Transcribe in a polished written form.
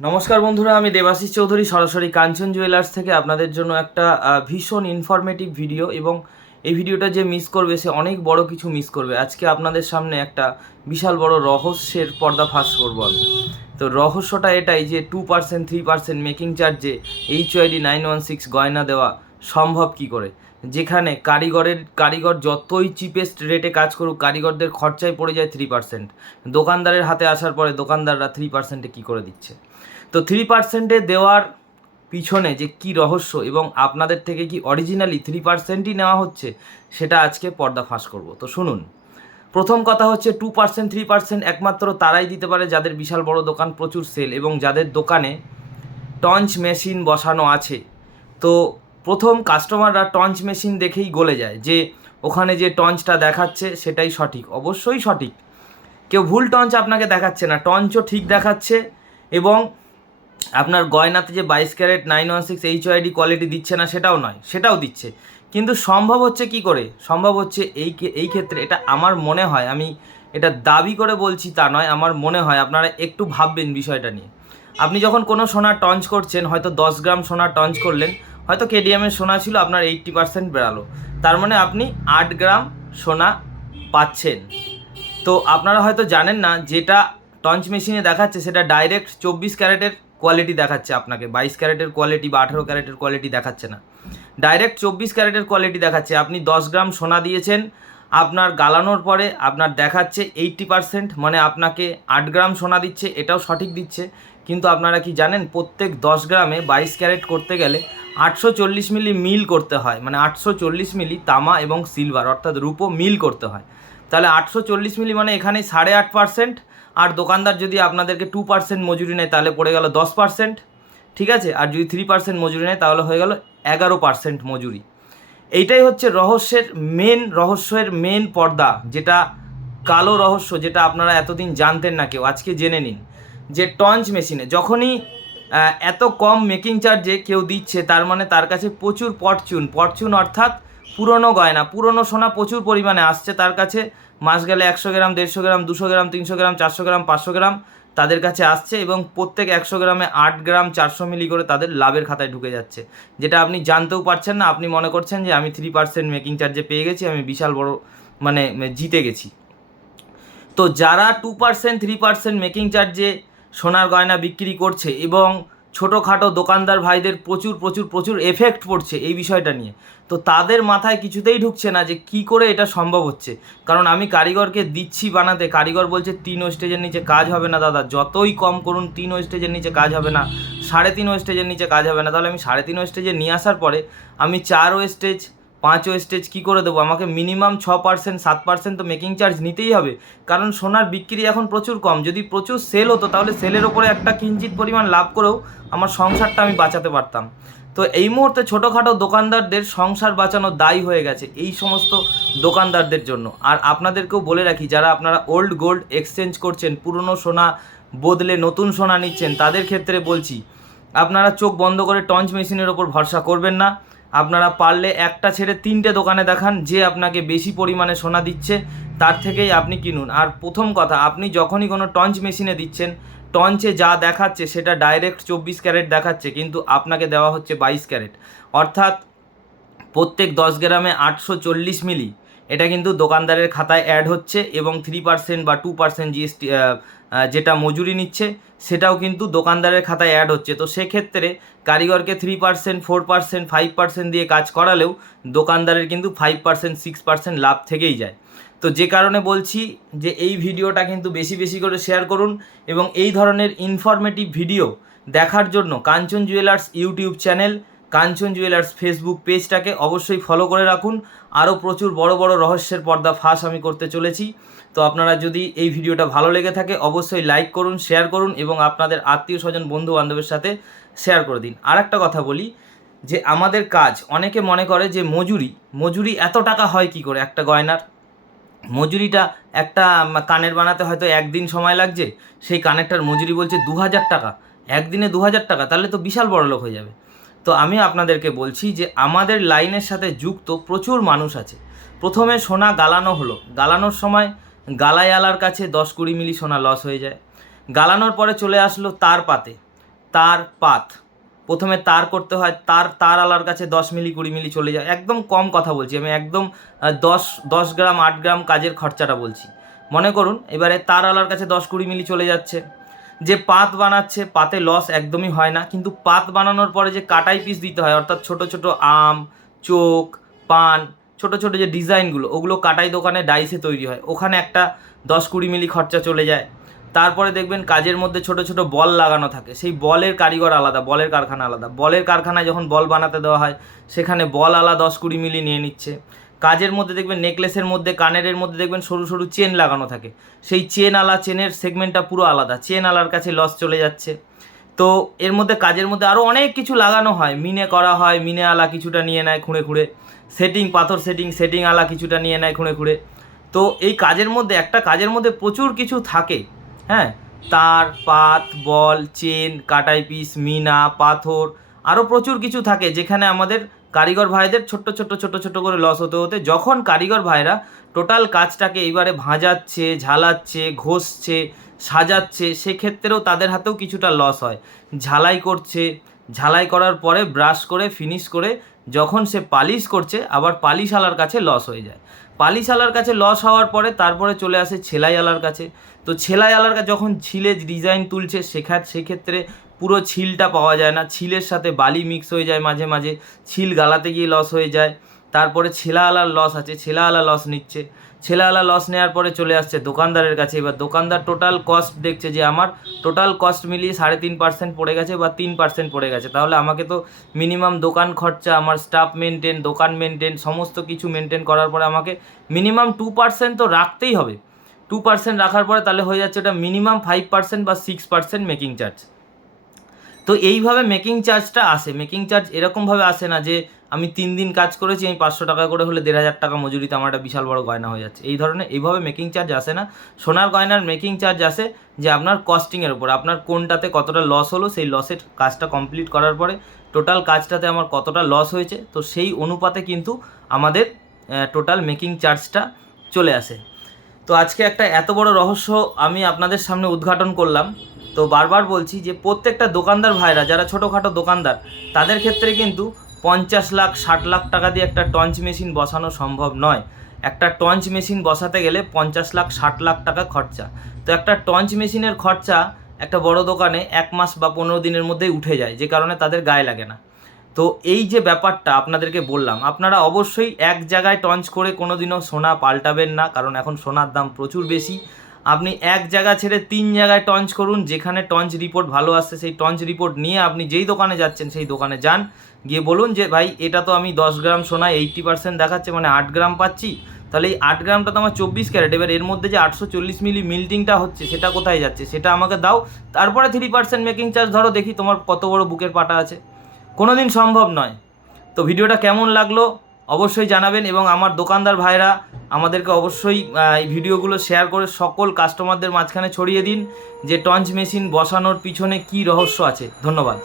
নমস্কার বন্ধুরা, আমি দেবাশিস চৌধুরী সরাসরি কাঞ্চন জুয়েলার্স থেকে আপনাদের জন্য একটা ভীষণ ইনফরমেটিভ ভিডিও। এবং এই ভিডিওটা যে মিস করবে সে অনেক বড় কিছু মিস করবে। আজকে আপনাদের সামনে একটা বিশাল বড় রহস্যের পর্দা ফাঁস করবো আমি। তো রহস্যটা এটাই যে 2% 3% মেকিং চার্জে HYD 916 গয়না দেওয়া সম্ভব কি করে, যেখানে কারিগর যতই চিপেস্ট রেটে কাজ করুক, কারিগরদের খরচায় পড়ে যায় 3%। দোকানদারের হাতে আসার পরে দোকানদাররা 3%-এ কী করে দিচ্ছে। তো 3%-এ দেওয়ার পিছনে যে কি রহস্য এবং আপনাদের থেকে কি অরিজিনালি 3%ই নেওয়া হচ্ছে, সেটা আজকে পর্দা ফাঁস করব। তো শুনুন, প্রথম কথা হচ্ছে 2% 3% একমাত্র তারাই দিতে পারে যাদের বিশাল বড় দোকান, প্রচুর সেল এবং যাদের দোকানে টঞ্চ মেশিন বসানো আছে। তো প্রথম কাস্টমাররা টঞ্চ মেশিন দেখেই গলে যায় যে ওখানে যে টঞ্চটা দেখাচ্ছে সেটাই সঠিক। অবশ্যই সঠিক, কেউ ভুল টঞ্চ আপনাকে দেখাচ্ছে না, টঞ্চও ঠিক দেখাচ্ছে। এবং আপনার গয়নাতে যে 22 ক্যারেট 916 HYD কোয়ালিটি দিচ্ছে না সেটাও নয়, সেটাও দিচ্ছে। কিন্তু সম্ভব হচ্ছে কি করে? সম্ভব হচ্ছে এই ক্ষেত্রে, এটা আমার মনে হয়, আমি এটা দাবি করে বলছি তা নয়, আমার মনে হয় আপনারা একটু ভাববেন বিষয়টা নিয়ে। আপনি যখন কোনো সোনা টঞ্চ করছেন, হয়তো 10 গ্রাম সোনা টঞ্চ করলেন, হয়তো কেডিএমের সোনা ছিল, আপনার 80% বেরালো, তার মানে আপনি 8 গ্রাম সোনা পাচ্ছেন। তো আপনারা হয়তো জানেন না, যেটা টঞ্চ মেশিনে দেখাচ্ছে সেটা ডাইরেক্ট 24 ক্যারেটের কোয়ালিটি দেখাচ্ছে আপনাকে, 22 ক্যারেটের কোয়ালিটি বা 18 ক্যারেটের কোয়ালিটি দেখাচ্ছে না, ডাইরেক্ট 24 ক্যারেটের কোয়ালিটি দেখাচ্ছে। আপনি 10 গ্রাম সোনা দিয়েছেন, আপনার গালানোর পরে আপনার দেখাচ্ছে 80%, মানে আপনাকে 8 গ্রাম সোনা দিচ্ছে, এটাও সঠিক দিচ্ছে। কিন্তু আপনারা কি জানেন, প্রত্যেক 10 গ্রামে 22 ক্যারেট করতে গেলে 840 মিলি মিল করতে হয়, মানে 840 মিলি তামা এবং সিলভার অর্থাৎ রূপো মিল করতে হয়। তাহলে 840 মিলি মানে এখানে 8.5%। আর দোকানদার যদি আপনাদেরকে 2% মজুরি নেয় তাহলে পড়ে গেল 10%, ঠিক আছে। আর যদি 3% মজুরি নেয় তাহলে হয়ে গেল 11% মজুরি। এইটাই হচ্ছে রহস্যের মেন পর্দা, যেটা কালো রহস্য, যেটা আপনারা এতদিন জানতেন না কেউ, আজকে জেনে নিন। যে টঞ্চ মেশিনে যখনই এত কম মেকিং চার্জে কেউ দিচ্ছে, তার মানে তার কাছে প্রচুর পরচুন অর্থাৎ পুরনো গয়না, পুরনো সোনা প্রচুর পরিমাণে আসছে তার কাছে। মাস গেলে 100 গ্রাম 150 গ্রাম 200 গ্রাম 300 গ্রাম 400 গ্রাম 500 গ্রাম তাদের কাছে আসছে, এবং প্রত্যেক 100 গ্রামে 8 গ্রাম 400 মিলি করে তাদের লাভের খাতায় ঢুকে যাচ্ছে, যেটা আপনি জানতেও পারছেন না। আপনি মনে করছেন যে আমি 3% মেকিং চার্জে পেয়ে গেছি, আমি বিশাল বড় মানে জিতে গেছি। তো যারা 2% 3% মেকিং চার্জে সোনার গয়না বিক্রি করছে এবং ছোটোখাটো দোকানদার ভাইদের প্রচুর প্রচুর প্রচুর এফেক্ট পড়ছে এই বিষয়টা নিয়ে, তো তাদের মাথায় কিছুতেই ঢুকছে না যে কি করে এটা সম্ভব হচ্ছে। কারণ আমি কারিগরকে দিচ্ছি বানাতে, কারিগর বলছে 3 ওয়েস্টেজের নিচে কাজ হবে না দাদা, যতই কম করুন 3 ওয়েস্টেজের নিচে কাজ হবে না, 3.5 ওয়েস্টেজের নিচে কাজ হবে না। তাহলে আমি 3.5 ওয়েস্টেজে নিয়ে আসার পরে আমি 4 ওয়েস্টেজ 5 ওয়েস্টেজ কী করে দেবো? আমাকে মিনিমাম 6% 7% তো মেকিং চার্জ নিতেই হবে, কারণ সোনার বিক্রি এখন প্রচুর কম। যদি প্রচুর সেল হতো তাহলে সেলের ওপরে একটা কিঞ্চিত পরিমাণ লাভ করেও আমার সংসারটা আমি বাঁচাতে পারতাম। তো এই মুহূর্তে ছোটোখাটো দোকানদারদের সংসার বাঁচানো দায়ী হয়ে গেছে এই সমস্ত দোকানদারদের জন্য। আর আপনাদেরকেও বলে রাখি, যারা আপনারা ওল্ড গোল্ড এক্সচেঞ্জ করছেন, পুরনো সোনা বদলে নতুন সোনা নিচ্ছেন, তাদের ক্ষেত্রে বলছি আপনারা চোখ বন্ধ করে টঞ্চ মেশিনের ওপর ভরসা করবেন না। আপনারা পারলে একটা ছেড়ে 3টে দোকানে দেখান, যে আপনাকে বেশি পরিমাণে সোনা দিচ্ছে তার থেকেই আপনি কিনুন। আর প্রথম কথা, আপনি যখনই কোনো টঞ্চ মেশিনে দিচ্ছেন, টঞ্চে যা দেখাচ্ছে সেটা ডাইরেক্ট 24 ক্যারেট দেখাচ্ছে, কিন্তু আপনাকে দেওয়া হচ্ছে 22 ক্যারেট, অর্থাৎ প্রত্যেক 10 গ্রামে 840 মিলি, এটা কিন্তু দোকানদারের খাতায় অ্যাড হচ্ছে। এবং 3% বা 2% জিএসটি যেটা মজুরি নিচ্ছে সেটাও কিন্তু দোকানদারের খাতায় অ্যাড হচ্ছে। তো সেক্ষেত্রে কারিগরকে 3% 4% 5% দিয়ে কাজ করালেও দোকানদারের কিন্তু 5% 6% লাভ থেকেই যায়। তো যে কারণে বলছি যে এই ভিডিওটা কিন্তু বেশি বেশি করে শেয়ার করুন, এবং এই ধরনের ইনফরমেটিভ ভিডিও দেখার জন্য কাঞ্চন জুয়েলার্স ইউটিউব চ্যানেল, কাঞ্চন জুয়েলার্স ফেসবুক পেজটাকে অবশ্যই ফলো করে রাখুন। আরও প্রচুর বড় বড় রহস্যের পর্দা ফাঁস আমি করতে চলেছি। তো আপনারা যদি এই ভিডিওটা ভালো লেগে থাকে অবশ্যই লাইক করুন, শেয়ার করুন এবং আপনাদের আত্মীয় স্বজন বন্ধু বান্ধবের সাথে শেয়ার করে দিন। আর একটা কথা বলি, যে আমাদের কাজ, অনেকে মনে করে যে মজুরি এত টাকা হয় কি করে একটা গয়নার। মজুরিটা একটা কানের বানাতে হয়তো একদিন সময় লাগছে, সেই কানেরটার মজুরি বলছে 2000 টাকা, একদিনে 2000 টাকা, তাহলে তো বিশাল বড় লোক হয়ে যাবে। তো আমি আপনাদেরকে বলছি যে আমাদের লাইনের সাথে যুক্ত প্রচুর মানুষ আছে। প্রথমে সোনা গালানো হলো, গালানোর সময় গালাইওয়ালার কাছে 10-20 মিলি সোনা লস হয়ে যায়। গালানোর পরে চলে আসলো তার পাতে, তার পাত, প্রথমে তার করতে হয়, তার আলার কাছে 10 মিলি 20 মিলি চলে যায়। একদম কম কথা বলছি আমি, একদম 10 গ্রাম 8 গ্রাম কাজের খরচাটা বলছি। মনে করুন এবারে তার আলার কাছে 10-20 মিলি চলে যাচ্ছে। যে পাত বানাচ্ছে পাতে লস একদমই হয় না, কিন্তু পাত বানানোর পরে যে কাটাই পিস দিতে হয়, অর্থাৎ ছোট ছোট আম, চোখ, পান, ছোট ছোট যে ডিজাইনগুলো ওগুলো কাটাই দোকানে ডাইসে তৈরি হয়, ওখানে একটা 10-20 মিলি খরচা চলে যায়। তারপরে দেখবেন কাজের মধ্যে ছোট ছোট বল লাগানো থাকে, সেই বলের কারিগর আলাদা, বলের কারখানা আলাদা, বলের কারখানায় যখন বল বানাতে দেওয়া হয় সেখানে বল আলা 10-20 মিলি নিয়ে নিচ্ছে। কাজের মধ্যে দেখবেন নেকলেসের মধ্যে, কানের মধ্যে দেখবেন সরু সরু চেন লাগানো থাকে, সেই চেন আলা, চেনের সেগমেন্টটা পুরো আলাদা, চেন আলার কাছে লস চলে যাচ্ছে। তো এর মধ্যে কাজের মধ্যে আরও অনেক কিছু লাগানো হয়, মিনে করা হয়, মিনে আলা কিছুটা নিয়ে নেয় খুঁড়ে খুঁড়ে, সেটিং পাথর সেটিং আলা কিছুটা নিয়ে নেয় খুঁড়ে খুঁড়ে। তো এই কাজের মধ্যে, একটা কাজের মধ্যে প্রচুর কিছু থাকে। হ্যাঁ, তার, পাত, বল, চেন, কাটাই পিস, মিনা, পাথর, আরও প্রচুর কিছু থাকে, যেখানে আমাদের কারিগর ভাইদের ছোট্ট ছোট্ট ছোট ছোট করে লস হতে হতে যখন কারিগর ভাইরা টোটাল কাজটাকে এইবারে ভাঁজাচ্ছে, ঝালাচ্ছে, ঘষছে, সাজাচ্ছে, সেক্ষেত্রেও তাদের হাতেও কিছুটা লস হয়। ঝালাই করছে, ঝালাই করার পরে ব্রাশ করে ফিনিশ করে যখন সে পালিশ করছে, আবার পালিশওয়ালার কাছে লস হয়ে যায়। পালিশওয়ালার কাছে লস হওয়ার পরে তারপরে চলে আসে ছেলাইওয়ালার কাছে। তো ছেলাইওয়ালার কাছে যখন ছিলে ডিজাইন তুলছে সেক্ষেত্রে পুরো ছিলটা পাওয়া যায় না, ছিলের সাথে বালি মিক্স হয়ে যায়, মাঝে মাঝে ছিল গালাতে গিয়ে লস হয়ে যায়। তারপরে ছেলাওয়ালার লস আছে, ছেলাওয়ালা লস নিচ্ছে, ছেলাওয়ালা লস নেওয়ার পরে চলে আসছে দোকানদারের কাছে। এবার দোকানদার টোটাল কস্ট দেখছে যে আমার টোটাল কস্ট মিলিয়ে 3.5% পড়ে গেছে বা 3% পড়ে গেছে, তাহলে আমাকে তো মিনিমাম দোকান খরচা, আমার স্টাফ মেনটেন, দোকান মেনটেন, সমস্ত কিছু মেনটেন করার পরে আমাকে মিনিমাম 2% তো রাখতেই হবে। 2% রাখার পরে তাহলে হয়ে যাচ্ছে ওটা মিনিমাম 5% বা 6% মেকিং চার্জ। তো এইভাবে মেকিং চার্জটা আসে। মেকিং চার্জ এরকমভাবে আসে না যে আমি 3 দিন কাজ করেছি, আমি 500 টাকা করে হলে 1,500 টাকা মজুরিতে আমার একটা বিশাল বড় গয়না হয়ে যাচ্ছে, এই ধরনের এইভাবে মেকিং চার্জ আসে না। সোনার গয়নার মেকিং চার্জ আসে যে আপনার কস্টিংয়ের উপর, আপনার কোনটাতে কতটা লস হলো, সেই লসের কাজটা কমপ্লিট করার পরে টোটাল কাজটাতে আমার কতটা লস হয়েছে, তো সেই অনুপাতে কিন্তু আমাদের টোটাল মেকিং চার্জটা চলে আসে। তো আজকে একটা এত বড় রহস্য আমি আপনাদের সামনে উদ্ঘাটন করলাম। তো বারবার বলছি যে প্রত্যেকটা দোকানদার ভাইরা যারা ছোটোখাটো দোকানদার, তাদের ক্ষেত্রে কিন্তু 50 লাখ 60 লাখ টাকা দিয়ে একটা টঞ্চ মেশিন বসানো সম্ভব নয়। একটা টঞ্চ মেশিন বসাতে গেলে 50 লাখ 60 লাখ টাকা খরচা। তো একটা টঞ্চ মেশিনের খরচা একটা বড় দোকানে 1 মাস বা 15 দিনের মধ্যেই উঠে যায়, যে কারণে তাদের গায়ে লাগে না। তো এই যে ব্যাপারটা আপনাদেরকে বললাম, আপনারা অবশ্যই এক জায়গায় টঞ্চ করে কোনো দিনও সোনা পাল্টাবেন না, কারণ এখন সোনার দাম প্রচুর বেশি। আপনি এক জায়গা ছেড়ে 3 জায়গায় টঞ্চ করুন, যেখানে টঞ্চ রিপোর্ট ভালো আসছে সেই টঞ্চ রিপোর্ট নিয়ে আপনি যেই দোকানে যাচ্ছেন সেই দোকানে যান, গিয়ে বলুন যে ভাই এটা তো আমি 10 গ্রাম সোনা 80% দেখাচ্ছে, মানে 8 গ্রাম পাচ্ছি, তাহলে এই 8 গ্রামটা তো আমার 24 ক্যারেট, এবার এর মধ্যে যে 840 মিলি মিল্টিংটা হচ্ছে সেটা কোথায় যাচ্ছে সেটা আমাকে দাও, তারপরে 3% মেকিং চার্জ ধরো, দেখি তোমার কত বড় বুকের পাটা আছে। কোনো দিন সম্ভব নয়। তো ভিডিওটা কেমন লাগলো অবশ্যই জানাবেন, এবং আমার দোকানদার ভাইরা আমাদেরকে অবশ্যই এই ভিডিওগুলো শেয়ার করে সকল কাস্টমারদের মাঝখানে ছড়িয়ে দিন যে টঞ্চ মেশিন বসানোর পিছনে কী রহস্য আছে। ধন্যবাদ।